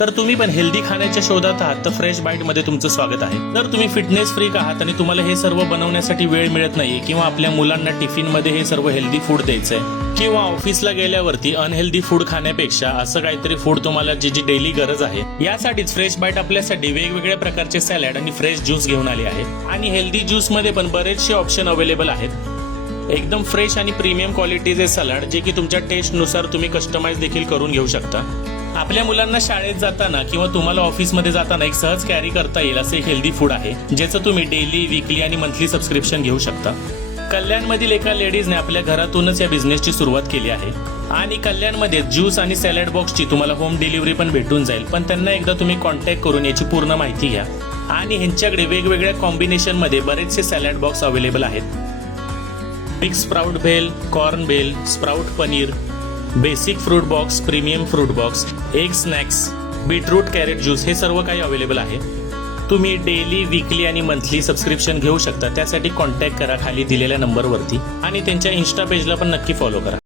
तर तुम्ही पण हेल्दी खाण्याच्या शोधात आहात तर फ्रेश बाईट मध्ये तुमचं स्वागत आहे। जर तुम्ही फिटनेस फ्रीक आहात आणि तुम्हाला हे सर्व बनवण्यासाठी वेळ मिळत नाहीये किंवा आपल्या मुलांना टिफिन मध्ये हे सर्व हेल्दी फूड द्यायचंय किंवा ऑफिसला गेल्यावरती अनहेल्दी फूड खाण्यापेक्षा असं काहीतरी फूड तुम्हाला जी डेली गरज आहे, यासाठीच फ्रेश बाईट आपल्यासाठी वेगवेगळ्या प्रकारचे सॅलड आणि फ्रेश ज्यूस घेऊन आले आहे। आणि हेल्दी ज्यूस मध्ये पण बरेचसे ऑप्शन अवेलेबल आहेत। एकदम फ्रेश आणि प्रीमियम क्वालिटीचे सलाड जे की तुमच्या टेस्ट नुसार तुम्ही कस्टमाइज देखील करून घेऊ शकता। आपल्या मुलांना शाळेत जाताना किंवा तुम्हाला ऑफिसमध्ये जाताना एक सहज कॅरी करता येईल असे एक हेल्दी फूड आहे, ज्याचं तुम्ही डेली, वीकली आणि मंथली सबस्क्रिप्शन घेऊ शकता। कल्याणमधील एका लेडीजने आपल्या घरातूनच या बिझनेसची सुरुवात केली आहे आणि कल्याणमध्ये ज्यूस आणि सॅलड बॉक्सची तुम्हाला होम डिलिव्हरी पण भेटून जाईल। पण त्यांना एकदा तुम्ही कॉन्टॅक्ट करून याची पूर्ण माहिती घ्या। आणि ह्यांच्याकडे वेगवेगळ्या कॉम्बिनेशन मध्ये बरेचसे सॅलड बॉक्स अवेलेबल आहेत। Big sprout bhel, corn bhel, sprout paneer, basic fruit box, premium fruit box, egg snacks, beetroot carrot juice हे सर्व काही अवेलेबल आहे। तुम्ही डेली, वीकली आणि मंथली सबस्क्रिप्शन घेऊ शकता। त्यासाठी कॉन्टॅक्ट करा खाली दिलेल्या नंबरवरती आणि त्यांच्या इन्स्टा पेजला पण नक्की फॉलो करा।